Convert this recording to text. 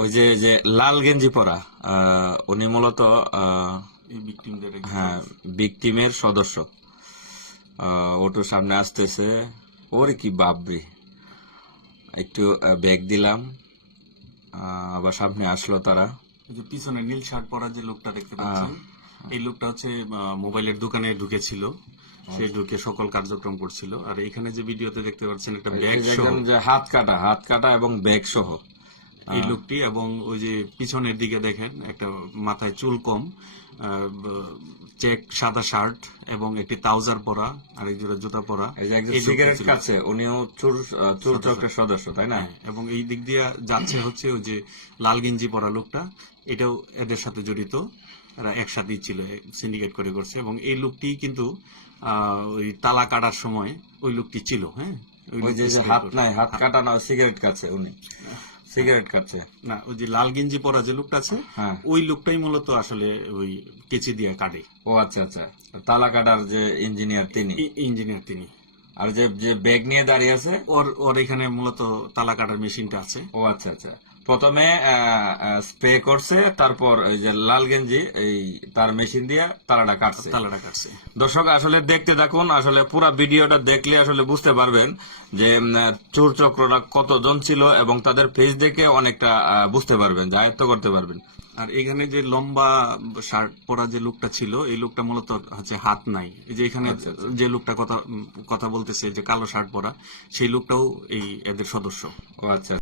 ওই যে যে লাল গেঞ্জি পরা উনি মূলত হ্যাঁ ভিকটিমের সদস্য। অটোর সামনে আসতেছে, ওরে কি বাবরি, একটু ব্যাগ দিলাম, আবার সামনে আসলো তারা। যে পিছনে নীল শার্ট পরা যে লোকটা দেখতে পাচ্ছেন, এই লোকটা হচ্ছে মোবাইলের দোকানে ঢুকেছিল। সে ঢুকে সকল কার্যক্রম করছিল। আর এখানে যে ভিডিওতে দেখতে পাচ্ছেন একটা ব্যাগ সহ যে হাত কাটা এবং ব্যাগ সহ এই লোকটি, এবং ওই যে পিছনের দিকে দেখেন একটা মাথায় চুল কম, চেক সাদা শার্ট এবং একটি ট্রাউজার পরা আর এক জোড়া জুতা পরা। এই যে একজন সিগারেট খাচ্ছে, উনিও চোর চক্রের সদস্য, তাই না? এবং এই দিক দিয়ে যাচ্ছে হচ্ছে ওই যে লাল গেঞ্জি পরা লোকটা, এটাও এদের সাথে জড়িত। এরা একসাথেই ছিল, সিন্ডিকেট করে করছে। এবং এই লোকটি কিন্তু ওই তালা কাটার সময় ওই লোকটি ছিল। হ্যাঁ, ওই যে হাত নাই, হাত কাটা না, সিগারেট খাচ্ছে উনি, সিগারেট খাচ্ছে না, ওই যে লাল গেঞ্জি পরা যে লোকটা আছে, ওই লোকটাই মূলত আসলে ওই কেচি দিয়ে কাটে। ও আচ্ছা আচ্ছা, তালা কাটার যে ইঞ্জিনিয়ার তিনি। আর যে যে ব্যাগ নিয়ে দাঁড়িয়ে আছে, ওর এখানে মূলত তালা কাটার মেশিনটা আছে। ও আচ্ছা আচ্ছা, প্রথমে স্প্রে করছে, তারপর ওই যে লাল গেঞ্জি এই তার মেশিন দিয়ে তালাটা কাটছে। দর্শক আসলে দেখতে থাকুন, আসলে পুরো ভিডিওটা দেখলে আসলে বুঝতে পারবেন যে চোর চক্ররা কতজন ছিল, এবং তাদের ফেস দেখে অনেকটা বুঝতে পারবেন, আয়ত্ত করতে পারবেন। আর এখানে যে লম্বা শার্ট পরা যে লোকটা ছিল, এই লোকটা মূলত হচ্ছে হাত নাই। এই যে এখানে যে লোকটা কথা বলতেছে, যে কালো শার্ট পরা, সেই লোকটাও এই এদের সদস্য। ও আচ্ছা।